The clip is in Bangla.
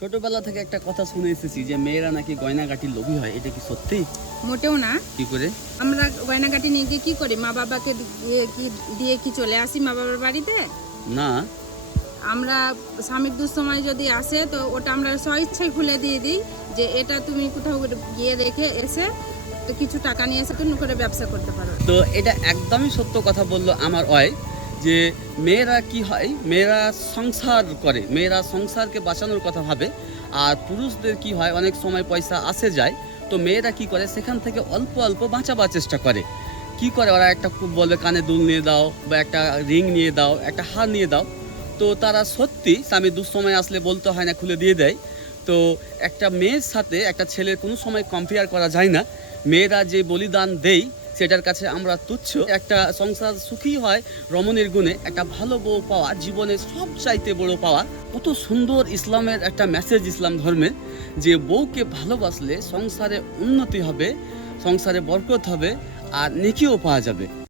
ছোটবেলা থেকে একটা কথা শুনে এসেছি যে মেয়েরা নাকি গয়নাগাটির লোভী হয়, এটা কি সত্যি? মোটেও না। কি করে? আমরা গয়নাগাটি নিয়ে গিয়ে কি করি? মা বাবাকে দিয়ে কি চলে আসি মা বাবার বাড়িতে? না। আমরা স্বামীর দুঃসময় যদি আসে তো ওটা আমরা স্বইচ্ছায় খুলে দিয়ে দিই যে এটা তুমি কোথাও গিয়ে রেখে এসে তো কিছু টাকা নিয়ে এসে তুমি করে ব্যবসা করতে পারো। তো এটা একদমই সত্য কথা বললো আমার ওয়াইফ, যে মেয়েরা কি হয়, মেয়েরা সংসার করে, মেয়েরা সংসারকে বাঁচানোর কথা ভাবে। আর পুরুষদের কি হয়, অনেক সময় পয়সা আসে যায়, তো মেয়েরা কি করে সেখান থেকে অল্প অল্প বাঁচাবার চেষ্টা করে। কি করে ওরা একটা খুব বলবে কানে দুল নিয়ে দাও, বা একটা রিং নিয়ে দাও, একটা হার নিয়ে দাও। তো তারা সত্যি স্বামী দুঃসময় আসলে বলতে হয় না, খুলে দিয়ে দেয়। তো একটা মেয়ের সাথে একটা ছেলের কোনো সময় কম্পেয়ার করা যায় না। মেয়েরা যে বলিদান দেয় সেটার কাছে আমরা তুচ্ছ। একটা সংসার সুখী হয় রমণীর গুণে। একটা ভালো বউ পাওয়া জীবনের সব চাইতে বড় পাওয়া। কত সুন্দর ইসলামের একটা মেসেজ ইসলাম ধর্মের, যে বউকে ভালোবাসলে সংসারে উন্নতি হবে, সংসারে বরকত হবে, আর নেকিও পাওয়া যাবে।